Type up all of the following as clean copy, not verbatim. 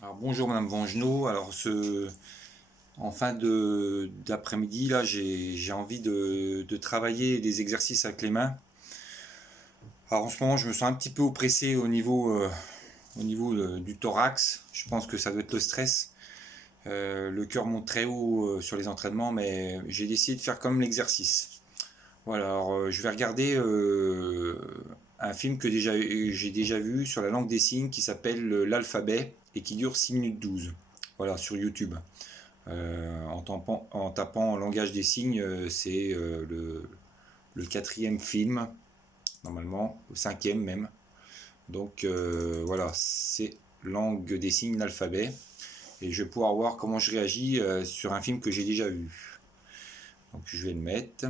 Alors bonjour Madame Vangenot. En fin d'après-midi, là, j'ai envie de travailler des exercices avec les mains. Alors en ce moment, je me sens un petit peu oppressé au niveau du thorax. Je pense que ça doit être le stress. Le cœur monte très haut sur les entraînements, mais j'ai décidé de faire comme l'exercice. Voilà, je vais regarder un film que j'ai déjà vu sur la langue des signes qui s'appelle L'Alphabet et qui dure 6 minutes 12. Voilà, sur YouTube. En tapant langage des signes, c'est le quatrième film, normalement, le cinquième même. Donc voilà, c'est langue des signes, l'alphabet. Et je vais pouvoir voir comment je réagis sur un film que j'ai déjà vu. Donc je vais le mettre.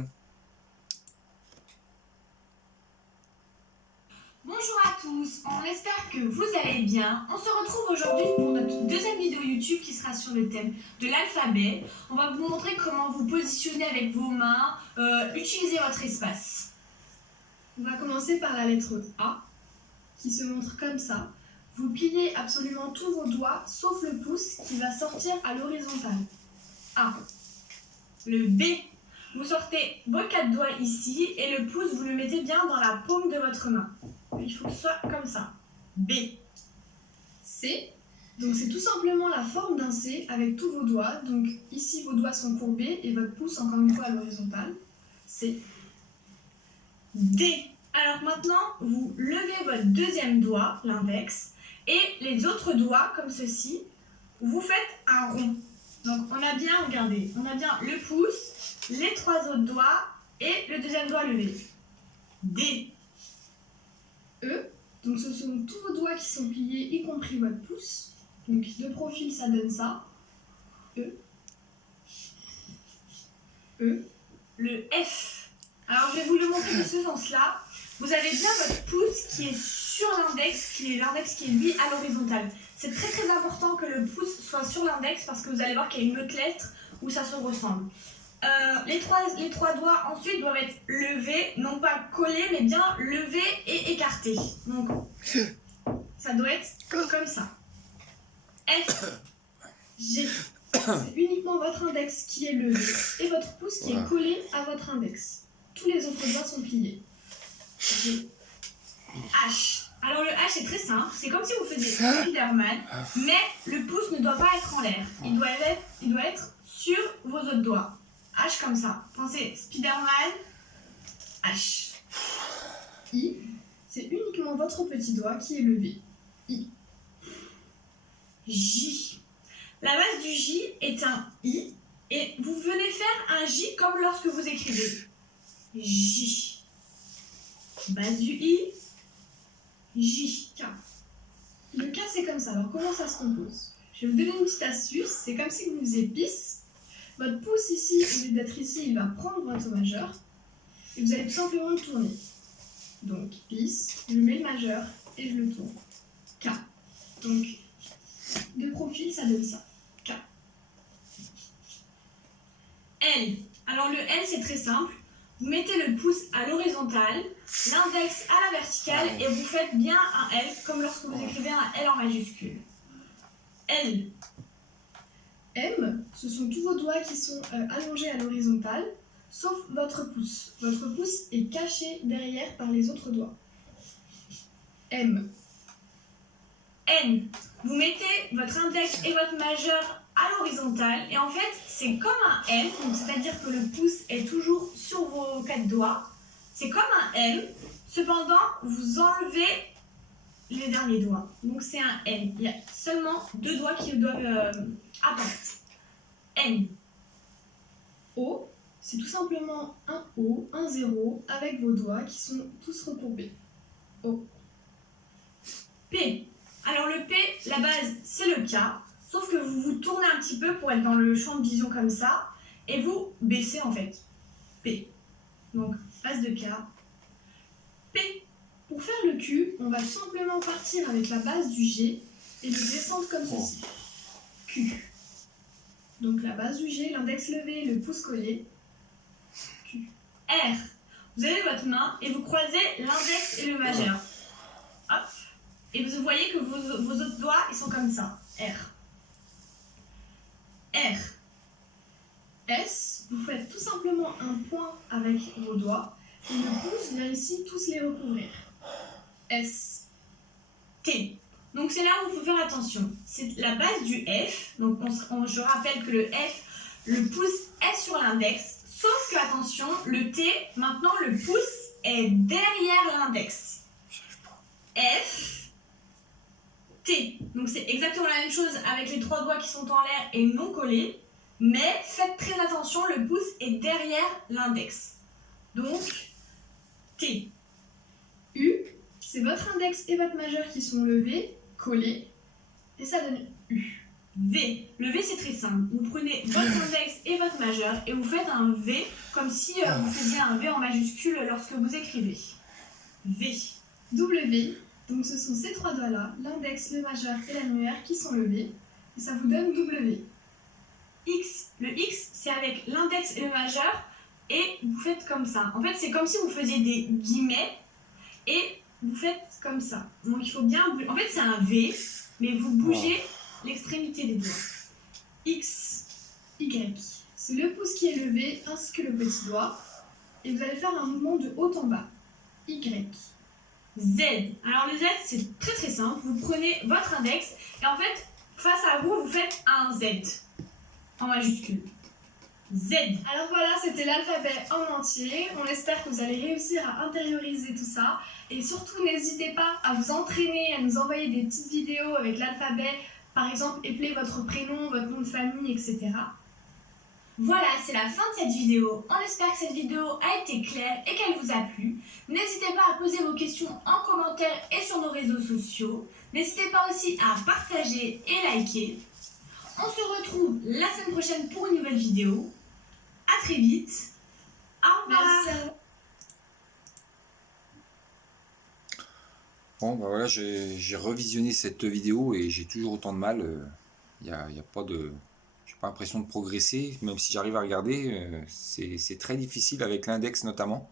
Bonjour à tous, on espère que vous allez bien. On se retrouve aujourd'hui pour notre deuxième vidéo YouTube qui sera sur le thème de l'alphabet. On va vous montrer comment vous positionner avec vos mains, utiliser votre espace. On va commencer par la lettre A, qui se montre comme ça. Vous pliez absolument tous vos doigts, sauf le pouce qui va sortir à l'horizontale. A. Le B. Vous sortez vos 4 doigts ici et le pouce, vous le mettez bien dans la paume de votre main. Il faut que ce soit comme ça. B. C. Donc c'est tout simplement la forme d'un C avec tous vos doigts. Donc ici vos doigts sont courbés et votre pouce encore une fois à l'horizontale. C. D. Alors maintenant, vous levez votre deuxième doigt, l'index, et les autres doigts, comme ceci, vous faites un rond. Donc on a bien, regardez, on a bien le pouce, les 3 autres doigts et le deuxième doigt levé. D. E. Donc ce sont tous vos doigts qui sont pliés, y compris votre pouce. Donc de profil, ça donne ça. E. E. Le F. Alors je vais vous le montrer de ce sens-là. Vous avez bien votre pouce qui est sur l'index, qui est lui à l'horizontale. C'est très très important que le pouce soit sur l'index parce que vous allez voir qu'il y a une autre lettre où ça se ressemble. Les trois doigts ensuite doivent être levés, non pas collés, mais bien levés et écartés. Donc ça doit être comme ça. F, G. C'est uniquement votre index qui est levé et votre pouce qui est collé à votre index. Tous les autres doigts sont pliés. G. H. Alors le H est très simple, c'est comme si vous faisiez Spider-Man, mais le pouce ne doit pas être en l'air. Il doit être sur vos autres doigts. H comme ça. Pensez Spider-Man, H. I. C'est uniquement votre petit doigt qui est levé. I. J. La base du J est un I et vous venez faire un J comme lorsque vous écrivez. J. Base du I. J. K. Le K, c'est comme ça. Alors, comment ça se compose? Je vais vous donner une petite astuce. C'est comme si vous faisiez pisse. Votre pouce ici, au lieu d'être ici, il va prendre votre majeur. Et vous allez tout simplement le tourner. Donc, pisse, je mets le majeur et je le tourne. K. Donc, de profil, ça donne ça. K. L. Alors le L, c'est très simple. Vous mettez le pouce à l'horizontale, l'index à la verticale et vous faites bien un L comme lorsque vous écrivez un L en majuscule. L. M, ce sont tous vos doigts qui sont allongés à l'horizontale, sauf votre pouce. Votre pouce est caché derrière par les autres doigts. M. N. Vous mettez votre index et votre majeur à l'horizontale et en fait c'est comme un L, c'est-à-dire que le pouce est toujours sur vos 4 doigts. C'est comme un M, cependant vous enlevez les derniers doigts. Donc c'est un N. Il y a seulement 2 doigts qui doivent apparaître. N. O, c'est tout simplement un O, un 0, avec vos doigts qui sont tous recourbés. O. P. Alors le P, la base c'est le K, sauf que vous vous tournez un petit peu pour être dans le champ de vision comme ça, et vous baissez en fait. P. Donc base de K. P. Pour faire le Q, on va tout simplement partir avec la base du G et le descendre comme ceci. Q. Donc la base du G, l'index levé, le pouce collé. Q. R. Vous avez votre main et vous croisez l'index et le majeur. Hop. Et vous voyez que vos autres doigts, ils sont comme ça. R. R. S, vous faites tout simplement un point avec vos doigts et le pouce vient ici tous les recouvrir. S. T. Donc c'est là où il faut faire attention. C'est la base du F. Donc je rappelle que le F, le pouce est sur l'index. Sauf que, attention, le T, maintenant le pouce est derrière l'index. F, T. Donc c'est exactement la même chose avec les 3 doigts qui sont en l'air et non collés. Mais faites très attention, le pouce est derrière l'index. Donc, T. U, c'est votre index et votre majeur qui sont levés, collés, et ça donne U. V. Le V, c'est très simple. Vous prenez votre index et votre majeur et vous faites un V comme si vous faisiez un V en majuscule lorsque vous écrivez. V. W, donc ce sont ces 3 doigts-là, l'index, le majeur et l'annulaire qui sont levés, et ça vous donne W. X. Le X, c'est avec l'index et le majeur et vous faites comme ça. En fait, c'est comme si vous faisiez des guillemets et vous faites comme ça. Donc il faut bien... En fait, c'est un V, mais vous bougez l'extrémité des doigts. X. Y, c'est le pouce qui est levé ainsi que le petit doigt, et vous allez faire un mouvement de haut en bas. Y. Z. Alors le Z, c'est très très simple. Vous prenez votre index et en fait, face à vous, vous faites un Z en majuscule. Z. Alors voilà, c'était l'alphabet en entier. On espère que vous allez réussir à intérioriser tout ça. Et surtout, n'hésitez pas à vous entraîner, à nous envoyer des petites vidéos avec l'alphabet. Par exemple, épeler votre prénom, votre nom de famille, etc. Voilà, c'est la fin de cette vidéo. On espère que cette vidéo a été claire et qu'elle vous a plu. N'hésitez pas à poser vos questions en commentaire et sur nos réseaux sociaux. N'hésitez pas aussi à partager et liker. On se retrouve la semaine prochaine pour une nouvelle vidéo. À très vite. Au revoir. Merci. Bon, bah voilà, j'ai revisionné cette vidéo et j'ai toujours autant de mal. Y a pas de... J'ai pas l'impression de progresser, même si j'arrive à regarder. C'est très difficile avec l'index notamment.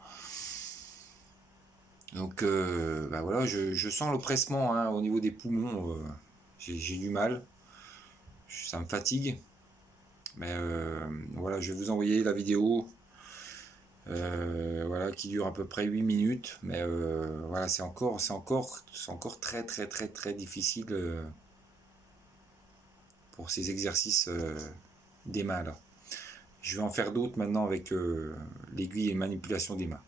Donc, bah voilà, je sens l'oppressement hein, au niveau des poumons. J'ai du mal. Ça me fatigue. Mais voilà, je vais vous envoyer la vidéo. Voilà, qui dure à peu près 8 minutes, mais voilà, c'est encore très très très très difficile pour ces exercices des mains là. Je vais en faire d'autres maintenant avec l'aiguille et manipulation des mains.